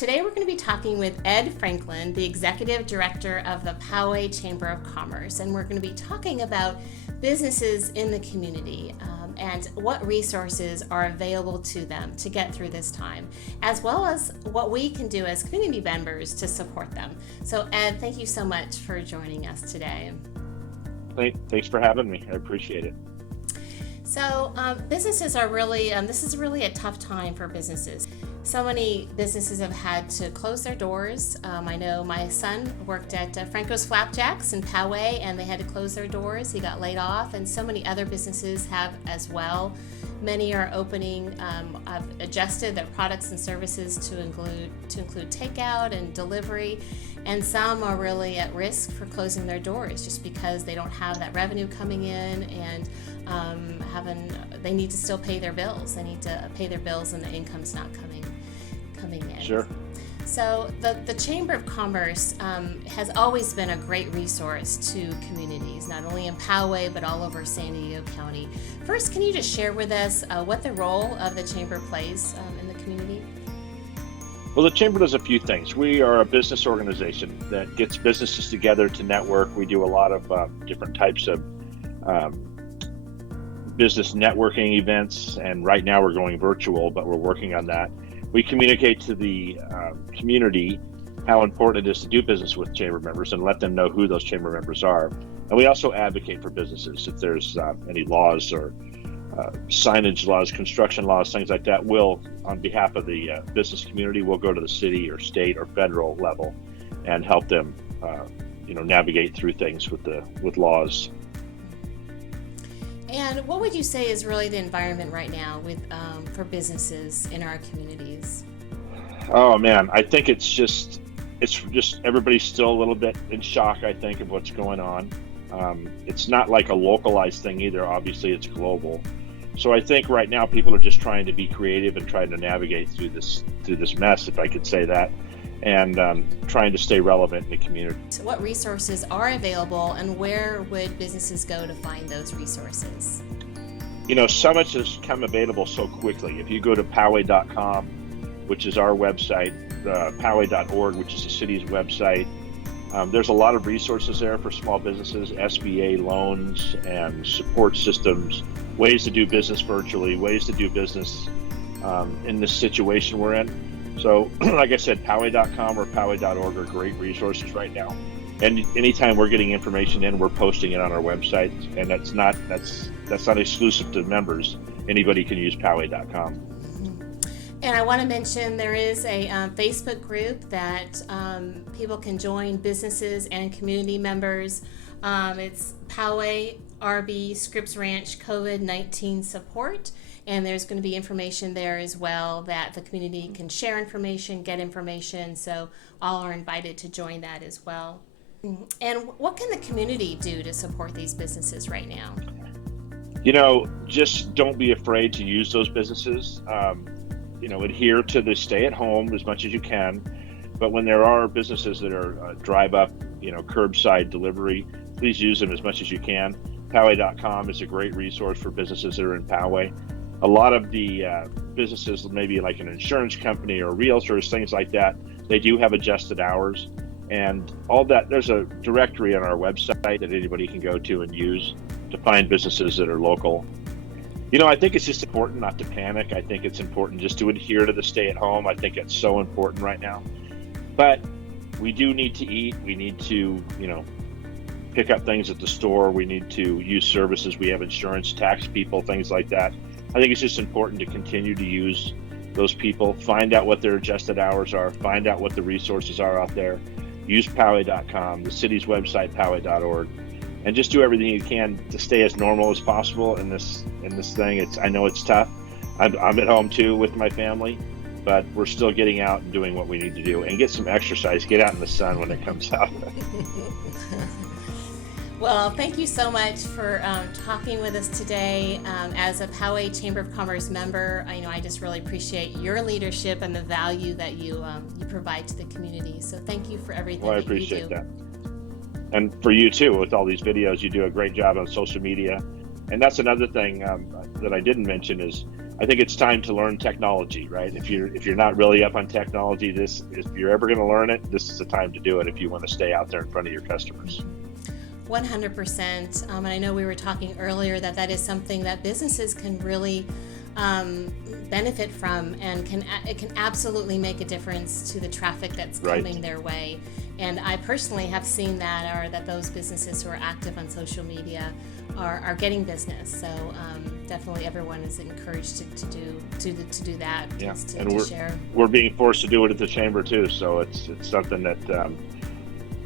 Today we're going to be talking with Ed Franklin, the Executive Director of the Poway Chamber of Commerce, and we're going to be talking about businesses in the community and what resources are available to them to get through this time, as well as what we can do as community members to support them. So Ed, thank you so much for joining us today. Thanks for having me. I appreciate it. So businesses are really, this is really a tough time for businesses. So many businesses have had to close their doors. I know my son worked at Franco's Flapjacks in Poway, and they had to close their doors. He got laid off, and so many other businesses have as well. Many are opening, have adjusted their products and services to include takeout and delivery, and some are really at risk for closing their doors just because they don't have that revenue coming in, and they need to still pay their bills. They need to pay their bills, and the income's not coming in. Sure. So the Chamber of Commerce has always been a great resource to communities, not only in Poway, but all over San Diego County. First, can you just share with us what the role of the Chamber plays in the community? Well, the Chamber does a few things. We are a business organization that gets businesses together to network. We do a lot of different types of business networking events, and right now we're going virtual, but we're working on that. We communicate to the community how important it is to do business with chamber members and let them know who those chamber members are. And we also advocate for businesses. If there's any laws or signage laws, construction laws, things like that, we'll, on behalf of the business community, we'll go to the city or state or federal level and help them navigate through things with laws. And what would you say is really the environment right now for businesses in our communities? Oh man, I think it's just everybody's still a little bit in shock, I think, of what's going on. It's not like a localized thing either. Obviously, it's global. So I think right now people are just trying to be creative and trying to navigate through this mess, if I could say that, and trying to stay relevant in the community. So what resources are available, and where would businesses go to find those resources? So much has come available so quickly. If you go to poway.com, which is our website, poway.org, which is the city's website, there's a lot of resources there for small businesses, SBA loans and support systems, ways to do business virtually, ways to do business in this situation we're in. So, like I said, Poway.com or Poway.org are great resources right now. And anytime we're getting information in, we're posting it on our website, and that's not exclusive to members. Anybody can use Poway.com. And I want to mention there is a Facebook group that people can join, businesses and community members. It's Poway RB Scripps Ranch COVID-19 support. And there's going to be information there as well that the community can share information, get information. So all are invited to join that as well. And what can the community do to support these businesses right now? Just don't be afraid to use those businesses. Adhere to the stay at home as much as you can. But when there are businesses that are drive up, curbside delivery, please use them as much as you can. Poway.com is a great resource for businesses that are in Poway. A lot of the businesses, maybe like an insurance company or realtors, things like that, they do have adjusted hours and all that. There's a directory on our website that anybody can go to and use to find businesses that are local. I think it's just important not to panic. I think it's important just to adhere to the stay at home. I think it's so important right now. But we do need to eat. We need to, pick up things at the store. We need to use services. We have insurance, tax people, things like that. I think it's just important to continue to use those people, find out what their adjusted hours are, find out what the resources are out there, use Poway.com, the city's website, Poway.org, and just do everything you can to stay as normal as possible in this thing. I know it's tough. I'm at home too with my family, but we're still getting out and doing what we need to do and get some exercise, get out in the sun when it comes out. Well, thank you so much for talking with us today. As a Poway Chamber of Commerce member, I just really appreciate your leadership and the value that you provide to the community. So thank you for everything Well, I that you do. appreciate that. And for you too, with all these videos, you do a great job on social media. And that's another thing that I didn't mention is I think it's time to learn technology, right? If you're not really up on technology, if you're ever going to learn it, this is the time to do it if you want to stay out there in front of your customers. 100%. And I know we were talking earlier that is something that businesses can really benefit from, and it can absolutely make a difference to the traffic that's coming their way. And I personally have seen that those businesses who are active on social media are getting business. So definitely everyone is encouraged to do that. Yeah, to share. We're being forced to do it at the chamber too. So it's something that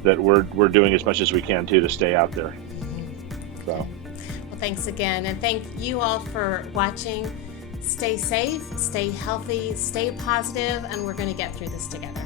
that we're doing as much as we can too to stay out there. Mm-hmm. So, well, thanks again, and thank you all for watching. Stay safe, stay healthy, stay positive, and we're going to get through this together.